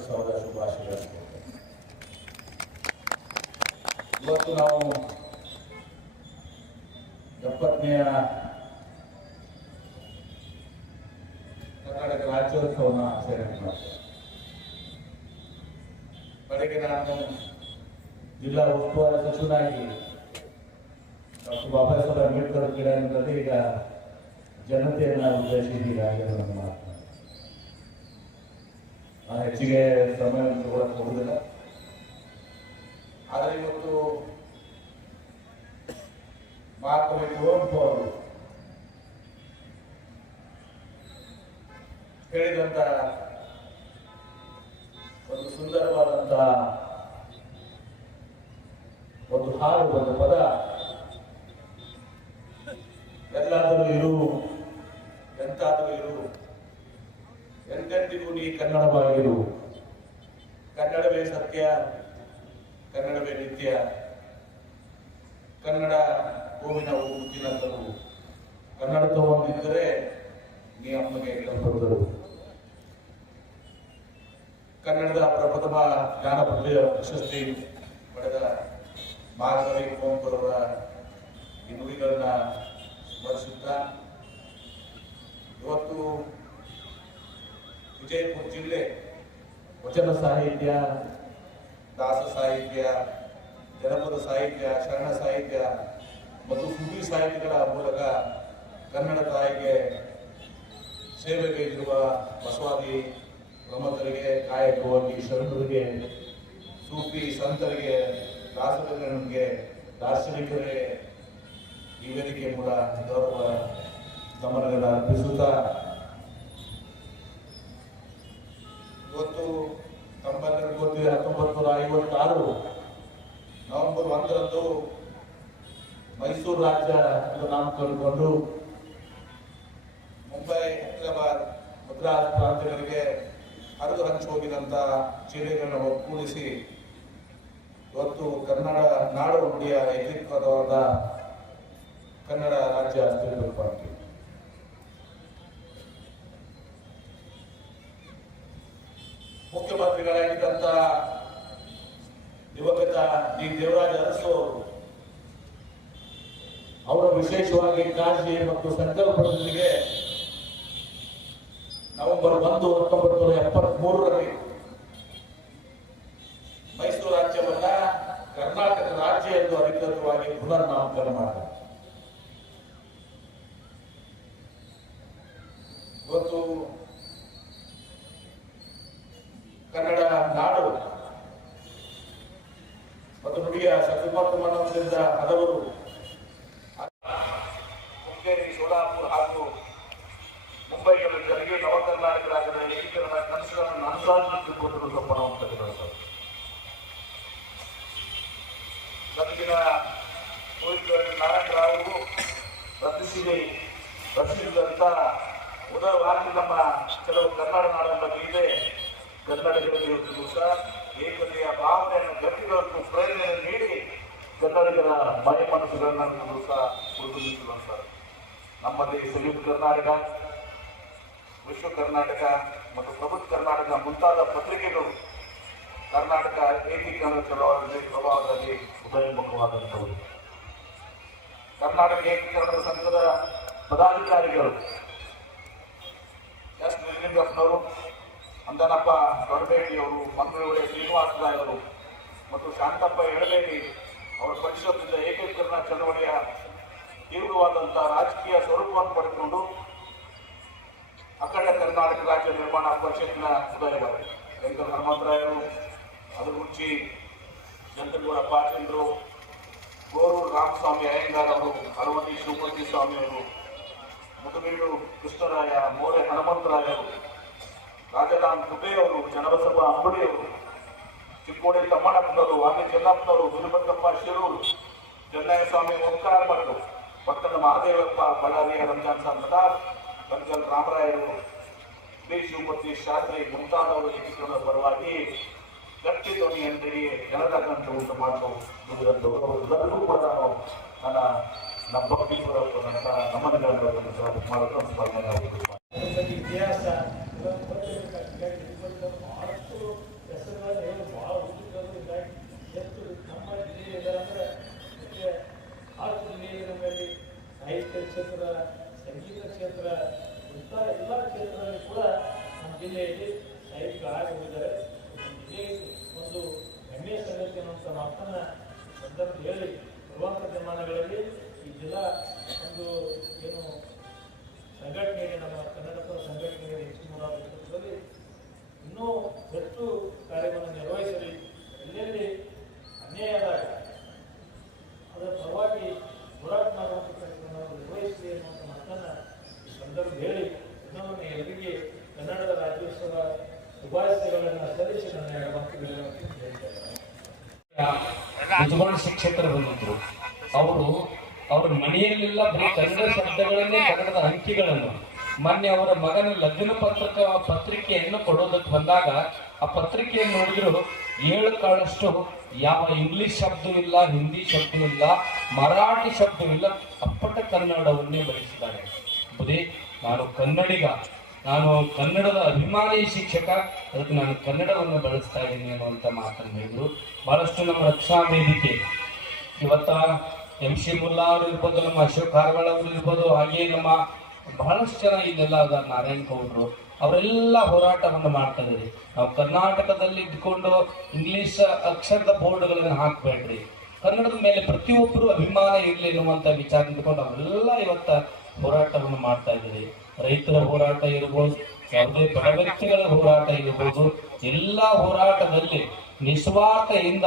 ರಾಜ್ಯೋತ್ಸವದ ಶುಭಾಶಯಗಳು. ಇವತ್ತು ನಾವು 70ನೇ ಕರ್ನಾಟಕ ರಾಜ್ಯೋತ್ಸವವನ್ನು ಆಚರಣೆ ಮಾಡ್ತೇವೆ. ಬೆಳಗ್ಗೆ ನಾನು ಜಿಲ್ಲಾ ಉಸ್ತುವಾರಿ ಸಚಿವನಾಗಿ ಡಾಕ್ಟರ್ ಬಾಬಾ ಸಾಹೇಬ್ ಅಂಬೇಡ್ಕರ್ ಕ್ರೀಡಾಂಗಣದಲ್ಲಿ ಈಗ ಜನತೆಯನ್ನು ಉದ್ದೇಶಿಸಿ ಈಗಾಗಲೇ ನನ್ನ ಮಾತನಾಡಿ ಹೆಚ್ಚಿಗೆ ಸಮಯವನ್ನು ತಗೊಳ್ಳಕ್ಕೆ ಹೋಗುದಿಲ್ಲ. ಆದರೆ ಇವತ್ತು ಮಹಾಕವಿ ಕುವೆಂಪು ಅವರು ಹೇಳಿದಂತ ಒಂದು ಸುಂದರವಾದಂತ ಒಂದು ಹಾಡು, ಒಂದು ಪದ, ಎಲ್ಲಾದರೂ ಇರು ಎಂತಾದರೂ ಇರು, ಎಂತೆಂದಿಗೂ ನೀ ಕನ್ನಡವಾಗಿರು, ಕನ್ನಡವೇ ಸತ್ಯ, ಕನ್ನಡವೇ ನಿತ್ಯ, ಕನ್ನಡ ಗೋವಿನ ಮುತ್ತಿನ ತರು, ಕನ್ನಡ ತಗೊಂಡಿದ್ದರೆ ನೀ ಅಮ್ಮಗೆ ಕಲ್ಪದರು. ಕನ್ನಡದ ಪ್ರಪ್ರಥಮ ಜ್ಞಾನಪೀಠ ಪ್ರಶಸ್ತಿ ಪಡೆದ ಮಹಾಕವಿ ಕುವೆಂಪುರವರ ಈ ನುಡಿಗಳನ್ನ ಸ್ಮರಿಸುತ್ತಾ ಇವತ್ತು ವಿಜಯಪುರ ಜಿಲ್ಲೆ ವಚನ ಸಾಹಿತ್ಯ, ದಾಸ ಸಾಹಿತ್ಯ, ಜನಪದ ಸಾಹಿತ್ಯ, ಶರಣ ಸಾಹಿತ್ಯ ಮತ್ತು ಸುದ್ದಿ ಸಾಹಿತ್ಯಗಳ ಮೂಲಕ ಕನ್ನಡ ತಾಯಿಗೆ ಸೇವೆಗೆ ಇರುವ ಬಸವಾದಿ ಪ್ರಮುಖರಿಗೆ, ಕಾಯಕವಾಗಿ ಶರಣರಿಗೆ, ಸೂಫಿ ಸಂತರಿಗೆ, ದಾಸರಿಗೆ, ದಾರ್ಶನಿಕರಿಗೆ ಈ ವೇದಿಕೆ ಮೂಲ ಗೌರವ ನಮನಗಳನ್ನು ಅರ್ಪಿಸುತ್ತಾ ಇವತ್ತು 1956 ನವೆಂಬರ್ 1ರಂದು ಮೈಸೂರು ರಾಜ್ಯ ಎಂದು ನಾಮಕರಣಗೊಂಡು ಮುಂಬೈ, ಹೈದರಾಬಾದ್, ಮದ್ರಾಸ್ ಪ್ರಾಂತ್ಯಗಳಿಗೆ ಹರಿದು ಹಂಚಿ ಹೋಗಿದಂತ ಜಿಲ್ಲೆಗಳನ್ನು ಒಗ್ಗೂಡಿಸಿ ಇವತ್ತು ಕನ್ನಡ ನಾಡು ನುಡಿಯ ಏಕೀಕೃತವಾದ ಕನ್ನಡ ರಾಜ್ಯ ಅಸ್ತಿತ್ವಕ್ಕೆ ಬಂತು. ಮುಖ್ಯಮಂತ್ರಿಗಳಾಗಿದ್ದಂತ ದಿವಂಗತ ಡಿ ದೇವರಾಜ ಅರಸು ಅವರು ವಿಶೇಷವಾಗಿ ಕಾಳಜಿ ಮತ್ತು ಸಂಕಲ್ಪದೊಂದಿಗೆ ನವೆಂಬರ್ 1, 1973ರಲ್ಲಿ ಮೈಸೂರು ರಾಜ್ಯವನ್ನ ಕರ್ನಾಟಕ ರಾಜ್ಯ ಎಂದು ಅಧಿಕೃತವಾಗಿ ಪುನರ್ ನಾಮಕರಣ ಮಾಡಿದರು. ಇವತ್ತು ಕನ್ನಡ ನಾಡು ಮತ್ತು ನುಡಿಯ ಸದ್ವಿಮರ್ಮದಿಂದ ಹಲವರು ಮುಂಗೇರಿ, ಸೋಲಾಪುರ ಹಾಗೂ ಮುಂಬೈನಲ್ಲಿ ಜನರಿಗೆ ನವ ಕರ್ನಾಟಕ ರಾಜ್ಯದ ಏಕೀಕರಣ ಕನಸುಗಳನ್ನು ಅನುಸಾರಿಸಿಕೊಂಡು ಸಂಪನ್ನವನ್ನು ತೆಗೆದುಕೊಳ್ಳುತ್ತಾರೆ. ಬದುಕಿನ ನಾರಾಯಣರಾವು ರಚಿಸಿದಂತ ಉದಾಹರಣೆ ನಮ್ಮ ಕೆಲವು ಕನ್ನಡ ನಾಡೆಂಬ ಗೀತೆ ಕನ್ನಡಿಗರಿಗೆ ದಿವಸ ಏಕತೆಯ ಭಾವನೆಯನ್ನು ಗಟ್ಟಿಗಳನ್ನು ಪ್ರೇರಣೆಯನ್ನು ನೀಡಿ ಕನ್ನಡಿಗರ ಮನೆ ಮನಸ್ಸುಗಳನ್ನು ದಿವಸ ಗುರುತಿಸುವಂತಾರೆ. ನಮ್ಮಲ್ಲಿ ಸಂಯುಕ್ತ ಕರ್ನಾಟಕ, ವಿಶ್ವ ಕರ್ನಾಟಕ ಮತ್ತು ಪ್ರಬುದ್ಧ ಕರ್ನಾಟಕ ಮುಂತಾದ ಪತ್ರಿಕೆಗಳು ಕರ್ನಾಟಕ ಏಕೀಕರಣ ಚಳವಳಿಯಲ್ಲಿ ಪ್ರಭಾವದಲ್ಲಿ ಉದಯೋನ್ಮುಖವಾದಂಥವು. ಕರ್ನಾಟಕ ಏಕೀಕರಣದ ಸಂಘದ ಪದಾಧಿಕಾರಿಗಳು ಎಸ್ ನಿಜಲಿಂಗಪ್ಪನವರು, ಅಂದನಪ್ಪ ದೊಡ್ಡಬೇಟಿಯವರು, ಮಂಗಳೂರೇ ಶ್ರೀನಿವಾಸ ರಾಯವರು ಮತ್ತು ಶಾಂತಪ್ಪ ಎಳಬೇಡಿ ಅವರ ಪರಿಷತ್ತಿಂದ ಏಕೀಕರಣ ಚಳವಳಿಯ ತೀವ್ರವಾದಂತಹ ರಾಜಕೀಯ ಸ್ವರೂಪವನ್ನು ಪಡೆದುಕೊಂಡು ಅಖಂಡ ಕರ್ನಾಟಕ ರಾಜ್ಯ ನಿರ್ಮಾಣ ಪರಿಷತ್ತಿನ ಉದಯವಾಗಿದೆ. ವೆಂಕಟ ಹನುಮಂತರಾಯರು, ಅದಗುಚ್ಚಿ, ಚಂದ್ರಗೌಡ ಪಾಟೀಲರು, ಗೋರೂರು ರಾಮಸ್ವಾಮಿ ಅಯ್ಯಂಗಾರ್ ಅವರು, ಹಲವಟ್ಟಿ ಶಿವಮೂರ್ತಿ ಸ್ವಾಮಿಯವರು, ಮುದುಬೀಡು ಕೃಷ್ಣರಾಯ, ಮೋರೆ ಹನುಮಂತರಾಯರು, ರಾಜರಾಮ್ ಕುಬೇಯವರು, ಚನ್ನಬಸಪ್ಪ ಅಂಬಡಿಯವರು, ಚಿಕ್ಕೋಡಿ ತಮ್ಮಣ್ಣಪ್ಪನವರು, ವಾದಿ ಚೆನ್ನಪ್ಪನವರು, ಗುರುಬಕ್ಕಪ್ಪ ಶಿರೂರು, ಚೆನ್ನಯ್ಯ ಸ್ವಾಮಿ ಓಂಕಾರ ಭಟ್ರು, ಪಟ್ಟಣ ಮಹಾದೇವಪ್ಪ, ಬಳ್ಳಾರಿಯ ರಂಜಾನ್ ಸಾಂತಾರ್, ಬಂಜಲ್ ರಾಮರಾಯರು, ಬಿ ಶಿವಮೂರ್ತಿ ಶಾಸ್ತ್ರಿ ಮುಂತಾದವರು ಏಕೀಕರಣದ ಪರವಾಗಿ ಗಟ್ಟಿ ಧ್ವನಿಯಂತೆಯೇ ಜನರ ಕಂಠ ಉಂಟು ಮಾಡಲು ಎಲ್ಲರಿಗೂ ಕೂಡ ನಮ್ಮ ಭಕ್ತಿ ಪೂರ್ವಕವಾದಂಥ ನಮನಗಳನ್ನು ಮಾಡೋದು ಸ್ಮರಣೆ. ಇತಿಹಾಸ ಬಹಳಷ್ಟು ಮಾತನ್ನು ಸಂದರ್ಭ ಹೇಳಿ ಬರುವಂಥ ದಿನಮಾನಗಳಲ್ಲಿ ಈ ಜಿಲ್ಲಾ ಒಂದು ಏನು ಸಂಘಟನೆಗೆ ನಮ್ಮ ಕನ್ನಡಪರ ಸಂಘಟನೆಗೆ ಹೆಚ್ಚಿನ ನೇತೃತ್ವದಲ್ಲಿ ಇನ್ನೂ ಹೆಚ್ಚು ಕಾರ್ಯವನ್ನು ನಿರ್ವಹಿಸಲಿ, ಎಲ್ಲೆಲ್ಲಿ ಅನ್ಯಾಯ ಆದಾಗ ಅದರ ಪರವಾಗಿ ಹೋರಾಟ ಮಾಡುವಂಥ ಕೆಲಸವನ್ನು ನಿರ್ವಹಿಸಲಿ ಅನ್ನುವಂಥ ಮಾತನ್ನು ಈ ಸಂದರ್ಭ ಹೇಳಿ ಇನ್ನೊಮ್ಮೆ ಎಲ್ಲರಿಗೆ ಕನ್ನಡದ ರಾಜ್ಯೋತ್ಸವ ಶುಭಾಶಯಗಳನ್ನು ಸಲ್ಲಿಸಿ ನನ್ನ ಎರಡು ಮಾತುಗಳನ್ನು ಯಜಮಾನ ಶಿಕ್ಷಕರು ಬಂದಿದ್ರು. ಅವ್ರ ಮನೆಯಲ್ಲೆಲ್ಲ ಬರೀ ಕನ್ನಡ ಶಬ್ದಗಳನ್ನೇ, ಕನ್ನಡದ ಅಂಕಿಗಳನ್ನು. ಮೊನ್ನೆ ಅವರ ಮಗನ ಲಗ್ನ ಪತ್ರಿಕೆಯನ್ನು ಕೊಡೋದಕ್ಕೆ ಬಂದಾಗ ಆ ಪತ್ರಿಕೆಯನ್ನು ನೋಡಿದ್ರು 7 ಕಾಳಷ್ಟು ಯಾವ ಇಂಗ್ಲಿಷ್ ಶಬ್ದವಿಲ್ಲ, ಹಿಂದಿ ಶಬ್ದವಿಲ್ಲ, ಮರಾಠಿ ಶಬ್ದವಿಲ್ಲ, ಅಪ್ಪಟ ಕನ್ನಡವನ್ನೇ ಬಳಸಿದ್ದಾರೆ. ಬುದೇ ನಾನು ಕನ್ನಡಿಗ, ನಾನು ಕನ್ನಡದ ಅಭಿಮಾನಿ ಶಿಕ್ಷಕ, ಅದಕ್ಕೆ ನಾನು ಕನ್ನಡವನ್ನು ಬಳಸ್ತಾ ಇದ್ದೀನಿ ಅನ್ನುವಂಥ ಮಾತನ್ನು ಹೇಳಿದ್ರು. ಬಹಳಷ್ಟು ನಮ್ಮ ರಕ್ಷಾ ವೇದಿಕೆ ಇವತ್ತ MC ಮುಲ್ಲಾ ಅವರು ಇರ್ಬೋದು, ನಮ್ಮ ಅಶೋಕ್ ಕಾರವಾಳ ಅವರು ಇರ್ಬೋದು, ಹಾಗೆ ನಮ್ಮ ಬಹಳಷ್ಟು ಜನ ಇಲ್ಲೆಲ್ಲ ನಾರಾಯಣ್ ಗೌಡ್ರು ಅವರೆಲ್ಲ ಹೋರಾಟವನ್ನು ಮಾಡ್ತಾ ಇದ್ದಾರೆ. ನಾವು ಕರ್ನಾಟಕದಲ್ಲಿ ಇದ್ಕೊಂಡು ಇಂಗ್ಲಿಷ್ ಅಕ್ಷರದ ಬೋರ್ಡ್ಗಳನ್ನು ಹಾಕಬೇಡ್ರಿ, ಕನ್ನಡದ ಮೇಲೆ ಪ್ರತಿಯೊಬ್ಬರು ಅಭಿಮಾನ ಇರಲಿ ಎನ್ನುವಂಥ ವಿಚಾರ ಇಟ್ಕೊಂಡು ಅವರೆಲ್ಲ ಇವತ್ತ ಹೋರಾಟವನ್ನು ಮಾಡ್ತಾ ಇದ್ದಾರೆ. ರೈತರ ಹೋರಾಟ ಇರ್ಬೋದು, ಯಾವುದೇ ಬಡ ವ್ಯಕ್ತಿಗಳ ಹೋರಾಟ ಇರ್ಬೋದು, ಎಲ್ಲ ಹೋರಾಟದಲ್ಲಿ ನಿಸ್ವಾರ್ಥದಿಂದ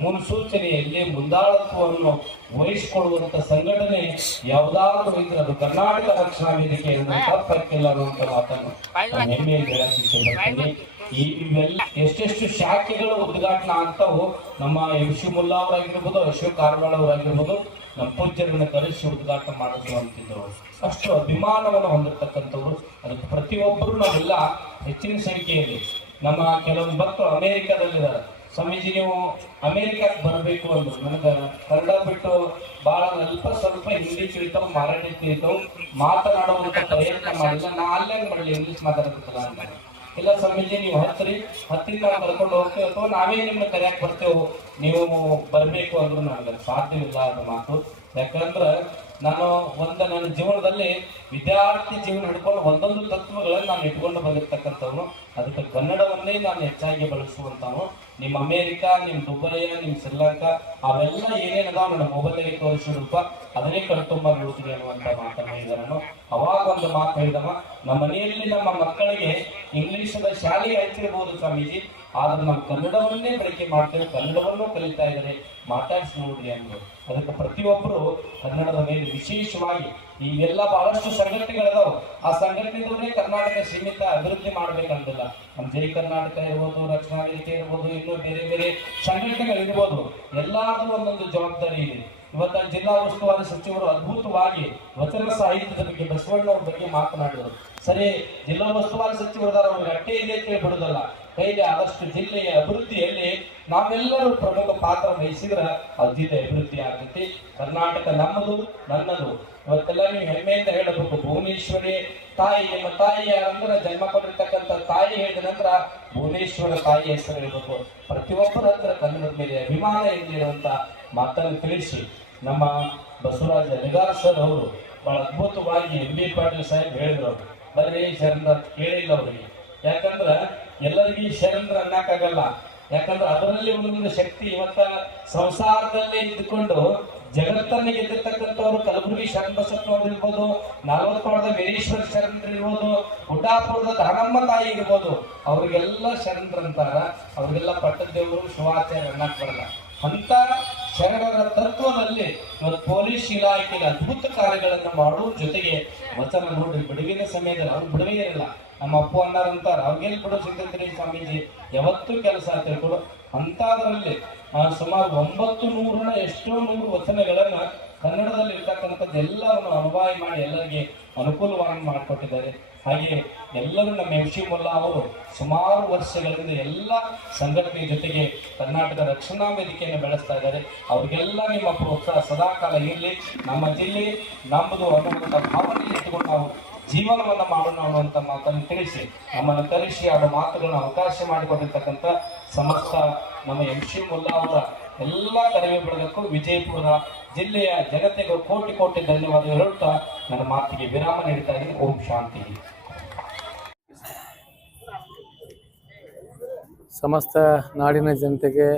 ಮುನ್ಸೂಚನೆಯಲ್ಲಿ ಮುಂದಾಳತ್ವವನ್ನು ವಹಿಸಿಕೊಡುವಂತ ಸಂಘಟನೆ ಯಾವುದಾದ್ರೂ ಇದ್ರೆ ಅದು ಕರ್ನಾಟಕ ರಕ್ಷಣಾ ವೇದಿಕೆ ತಪ್ಪಿಲ್ಲ ಅನ್ನುವಂಥ ಮಾತನ್ನು ಹೆಮ್ಮೆಯಲ್ಲಿ ಹೇಳಕ್ಕೆ ಇವೆಲ್ಲ ಎಷ್ಟೆಷ್ಟು ಶಾಖೆಗಳು ಉದ್ಘಾಟನಾ ಆಗ್ತಾವು. ನಮ್ಮ MC ಮುಲ್ಲಾ ಅವರಾಗಿರ್ಬೋದು, ಅಶೋಕ್ ಕಾರವಾಳ ಅವರಾಗಿರ್ಬೋದು, ನಮ್ಮ ಪೂಜ್ಯರನ್ನ ಕರೆಸಿ ಉದ್ಘಾಟನೆ ಮಾಡಿಸುವಂತಿದ್ದವರು. ಅಷ್ಟು ಅಭಿಮಾನವನ್ನು ಹೊಂದಿರತಕ್ಕಂಥವ್ರು. ಅದಕ್ಕೆ ಪ್ರತಿಯೊಬ್ಬರು ನಾವೆಲ್ಲ ಹೆಚ್ಚಿನ ಸಂಖ್ಯೆಯಲ್ಲಿ ನಮ್ಮ ಕೆಲವೊಂದು ಭಕ್ತರು ಅಮೇರಿಕಾದಲ್ಲಿದ್ದಾರೆ. ಸ್ವಾಮೀಜಿ ನೀವು ಅಮೇರಿಕಕ್ಕೆ ಬರಬೇಕು ಅಂದ್ರು. ನನಗೆ ಕನ್ನಡ ಬಿಟ್ಟು ಬಹಳ ಸ್ವಲ್ಪ ಹಿಂದಿ ತಿಳಿತಾವ್, ಮರಾಠಿ ತಿಳಿತಾವ್, ಮಾತನಾಡುವಂತ ಪ್ರಯತ್ನ ಮಾಡಿಲ್ಲ. ನಾ ಅಲ್ಲೇ ಮಾಡಲಿ ಇಂಗ್ಲಿಷ್ ಮಾತಾಡಬೇಕಲ್ಲ ಅಂತ. ಇಲ್ಲ ಸ್ವಾಮೀಜಿ ನೀವು ಹತ್ತಿರ ನಾವು ಕರ್ಕೊಂಡು ಹೋಗ್ತೇವೆ ಅಥವಾ ನಾವೇ ನಿಮ್ಮನ್ನ ಕರೆಯಕ್ಕೆ ಬರ್ತೇವೆ, ನೀವು ಬರಬೇಕು ಅಂದ್ರು ನನಗೆ ಸಾಧ್ಯವಿಲ್ಲ ಅನ್ನೋ ಮಾತು. ಯಾಕಂದ್ರೆ ನಾನು ನನ್ನ ಜೀವನದಲ್ಲಿ ವಿದ್ಯಾರ್ಥಿ ಜೀವನ ಹಿಡ್ಕೊಂಡು ಒಂದೊಂದು ತತ್ವಗಳನ್ನು ನಾನು ಇಟ್ಕೊಂಡು ಬಂದಿರ್ತಕ್ಕಂಥವ್ನು. ಅದಕ್ಕೆ ಕನ್ನಡವನ್ನೇ ನಾನು ಹೆಚ್ಚಾಗಿ ಬಳಸುವಂಥವ್ನು. ನಿಮ್ಮ ಅಮೇರಿಕಾ, ನಿಮ್ಮ ದುಬೈ, ನಿಮ್ಮ ಶ್ರೀಲಂಕಾ ಅವೆಲ್ಲ ಏನೇನದಾವ ನನ್ನ ಮೊಬೈಲಿಗೆ ತೋರಿಸಿರಪ್ಪ, ಅದನ್ನೇ ಕಣ್ತುಂಬ ನೋಡ್ತೀನಿ ಅನ್ನುವಂಥ ಮಾತನ್ನು ಹೇಳಿದ ನಾನು. ಅವಾಗ ಒಂದು ಮಾತು ಹೇಳಿದವ, ನಮ್ಮ ಮನೆಯಲ್ಲಿ ನಮ್ಮ ಮಕ್ಕಳಿಗೆ ಇಂಗ್ಲಿಷದ ಶಾಲೆ ಹಚ್ಚಿರ್ಬೋದು ಸ್ವಾಮೀಜಿ, ಆದ್ರೆ ನಾವು ಕನ್ನಡವನ್ನೇ ಬಳಕೆ ಮಾಡ್ತೇವೆ, ಕನ್ನಡವನ್ನು ಕಲಿತಾ ಇದ್ದಾರೆ, ಮಾತಾಡಿಸಿ ನೋಡ್ರಿ ಅಂದ್ರು. ಅದಕ್ಕೆ ಪ್ರತಿಯೊಬ್ಬರು ಕನ್ನಡದ ಮೇಲೆ ವಿಶೇಷವಾಗಿ ಈಗೆಲ್ಲ ಬಹಳಷ್ಟು ಸಂಘಟನೆಗಳಿದಾವೆ. ಆ ಸಂಘಟನೆಗಳನ್ನೇ ಕರ್ನಾಟಕ ಸೀಮಿತ ಅಭಿವೃದ್ಧಿ ಮಾಡ್ಬೇಕಂತಿಲ್ಲ. ನಮ್ಮ ಜೈ ಕರ್ನಾಟಕ ಇರ್ಬೋದು, ರಕ್ಷಣಾ ವೇದಿಕೆ ಇರ್ಬೋದು, ಇನ್ನೂ ಬೇರೆ ಬೇರೆ ಸಂಘಟನೆಗಳಿರ್ಬೋದು, ಎಲ್ಲಾದ್ರೂ ಒಂದೊಂದು ಜವಾಬ್ದಾರಿ ಇದೆ. ಇವತ್ತ ಜಿಲ್ಲಾ ಉಸ್ತುವಾರಿ ಸಚಿವರು ಅದ್ಭುತವಾಗಿ ವಚನ ಸಾಹಿತ್ಯದ ಬಗ್ಗೆ, ಬಸವಣ್ಣವ್ರ ಬಗ್ಗೆ ಮಾತನಾಡಿದರು. ಸರಿ, ಜಿಲ್ಲಾ ಉಸ್ತುವಾರಿ ಸಚಿವರದಾರ ಅವ್ರಿಗೆ ಅಟ್ಟೆ ಇದೆ ಅಂತ ಬಿಡುದಲ್ಲ, ಕೈಲಿ ಆದಷ್ಟು ಜಿಲ್ಲೆಯ ಅಭಿವೃದ್ಧಿಯಲ್ಲಿ ನಾವೆಲ್ಲರೂ ಪ್ರಮುಖ ಪಾತ್ರ ವಹಿಸಿದ್ರೆ ಜಿಲ್ಲೆ ಅಭಿವೃದ್ಧಿ ಆಗುತ್ತೆ. ಕರ್ನಾಟಕ ನಮ್ಮದು, ನನ್ನದು. ಇವತ್ತೆಲ್ಲ ನೀವು ಹೆಮ್ಮೆಯಿಂದ ಹೇಳಬೇಕು, ಭುವನೇಶ್ವರಿ ತಾಯಿ, ನಿಮ್ಮ ತಾಯಿ ಯಾರಂದ್ರೆ ಜನ್ಮ ಕೊಟ್ಟಿರ್ತಕ್ಕಂಥ ತಾಯಿ ಹೇಳಿದ ನಂತರ ಭುವನೇಶ್ವರ ತಾಯಿ ಹೆಸರು ಹೇಳ್ಬೇಕು. ಪ್ರತಿಯೊಬ್ಬರ ಹತ್ರ ಕನ್ನಡದ ಮೇಲೆ ಅಭಿಮಾನ ಇರುವಂತ ಮಾತನ್ನು ತಿಳಿಸಿ ನಮ್ಮ ಬಸವರಾಜ ಅಲಿಗಾರ್ ಸರ್ ಅವರು ಬಹಳ ಅದ್ಭುತವಾಗಿ MB ಪಾಟೀಲ್ ಸಾಹೇಬ್ ಹೇಳಿದ್ರು. ಅವರು ಬರೀ ಶರಣರ ಕೇಳಿಲ್ಲ ಅವರಿಗೆ, ಯಾಕಂದ್ರ ಎಲ್ಲರಿಗೂ ಶರಣರ ಅನ್ನಕ್ಕಾಗಲ್ಲ. ಯಾಕಂದ್ರೆ ಅದರಲ್ಲಿ ಒಂದೊಂದು ಶಕ್ತಿ. ಇವತ್ತ ಸಂಸಾರದಲ್ಲೇ ಇದ್ದುಕೊಂಡು ಜಗತ್ತನ್ನ ಗೆದ್ದಿರ್ತಕ್ಕಂಥವ್ರು ಕಲಬುರಗಿ ಶರಣ ಬಸಪ್ಪನವ್ರು ಇರ್ಬೋದು, ನಾಲ್ವತ್ಪಾಡದ ವೀರೇಶ್ವರ ಶರಣರು ಇರ್ಬೋದು, ಹುಡ್ಡಾಪುರದ ದಾನಮ್ಮ ತಾಯಿ ಇರ್ಬೋದು, ಅವ್ರಿಗೆಲ್ಲ ಶರಣರಂತಾರ. ಅವ್ರಿಗೆಲ್ಲ ಪಟ್ಟದೇವರು ಶಿವಾಚಾರ್ಯ ಅನ್ನಕ್ ಬರಲ್ಲ. ಅಂತ ಶರಣರ ತತ್ವದಲ್ಲಿ ಪೊಲೀಸ್ ಇಲಾಖೆಯ ಅದ್ಭುತ ಕಾರ್ಯಗಳನ್ನು ಮಾಡುವ ಜೊತೆಗೆ ವಚನ ನೋಡ್ರಿ, ಬಿಡುವಿನ ಸಮಯದಲ್ಲಿ ಅವ್ರು ಬಿಡುವೆ ಇರಲ್ಲ. ನಮ್ಮ ಅಪ್ಪು ಅನ್ನಾರಂತಾರ, ಅವ್ರಿಗೆಲ್ಲಿ ಬಿಡೋ ಸಿದ್ಧತ್ರಿ ಸ್ವಾಮೀಜಿ ಯಾವತ್ತೂ ಕೆಲಸ ತಿಳ್ಕೊಡು. ಅಂತದ್ರಲ್ಲಿ ಸುಮಾರು 900 ಎಷ್ಟೋ 100 ವಚನಗಳನ್ನ ಕನ್ನಡದಲ್ಲಿ ಇರ್ತಕ್ಕಂಥದ್ದು ಎಲ್ಲವನ್ನು ಅನುಭಾವಿ ಮಾಡಿ ಎಲ್ಲರಿಗೆ ಅನುಕೂಲವಾಗಿ ಮಾಡಿಕೊಟ್ಟಿದ್ದಾರೆ. ಹಾಗೆ ಎಲ್ಲರೂ ನಮ್ಮ MC ಮುಲ್ಲಾ ಅವರು ಸುಮಾರು ವರ್ಷಗಳಿಂದ ಎಲ್ಲ ಸಂಘಟನೆ ಜೊತೆಗೆ ಕರ್ನಾಟಕ ರಕ್ಷಣಾ ವೇದಿಕೆಯನ್ನು ಬೆಳೆಸ್ತಾ ಇದ್ದಾರೆ. ಅವ್ರಿಗೆಲ್ಲ ನಿಮ್ಮ ಪ್ರೋತ್ಸಾಹ ಸದಾಕಾಲ ಇರಲಿ. ನಮ್ಮ ಜಿಲ್ಲೆ ನಮ್ಮದು ಅನ್ನುವಂಥ ಭಾವನೆ ಇಟ್ಟುಕೊಂಡು ನಾವು ಜೀವನವನ್ನು ಮಾಡೋಣ ಅನ್ನುವಂಥ ಮಾತನ್ನು ತಿಳಿಸಿ ನಮ್ಮನ್ನು ಕರೆಸಿ ಆ ಮಾತುಗಳನ್ನು ಅವಕಾಶ ಮಾಡಿಕೊಟ್ಟಿರ್ತಕ್ಕಂಥ ಸಮಸ್ತ ನಮ್ಮ MC ಮುಲ್ಲಾ ಅವರ ಎಲ್ಲ ಕರೆವೆ ಬೆಳಗಕ್ಕೂ ವಿಜಯಪುರ ಜಿಲ್ಲೆಯ ಜನತೆಗೂ ಕೋಟಿ ಕೋಟಿ ಧನ್ಯವಾದ ಹೇಳುತ್ತಾ ನನ್ನ ಮಾತಿಗೆ ವಿರಾಮ ನೀಡ್ತಾ ಇದ್ದೀನಿ. ಓಂ ಶಾಂತಿ. ಸಮಸ್ತ ನಾಡಿನ ಜನತೆಗೆ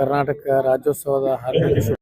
ಕರ್ನಾಟಕ ರಾಜ್ಯೋತ್ಸವದ 10ನೇ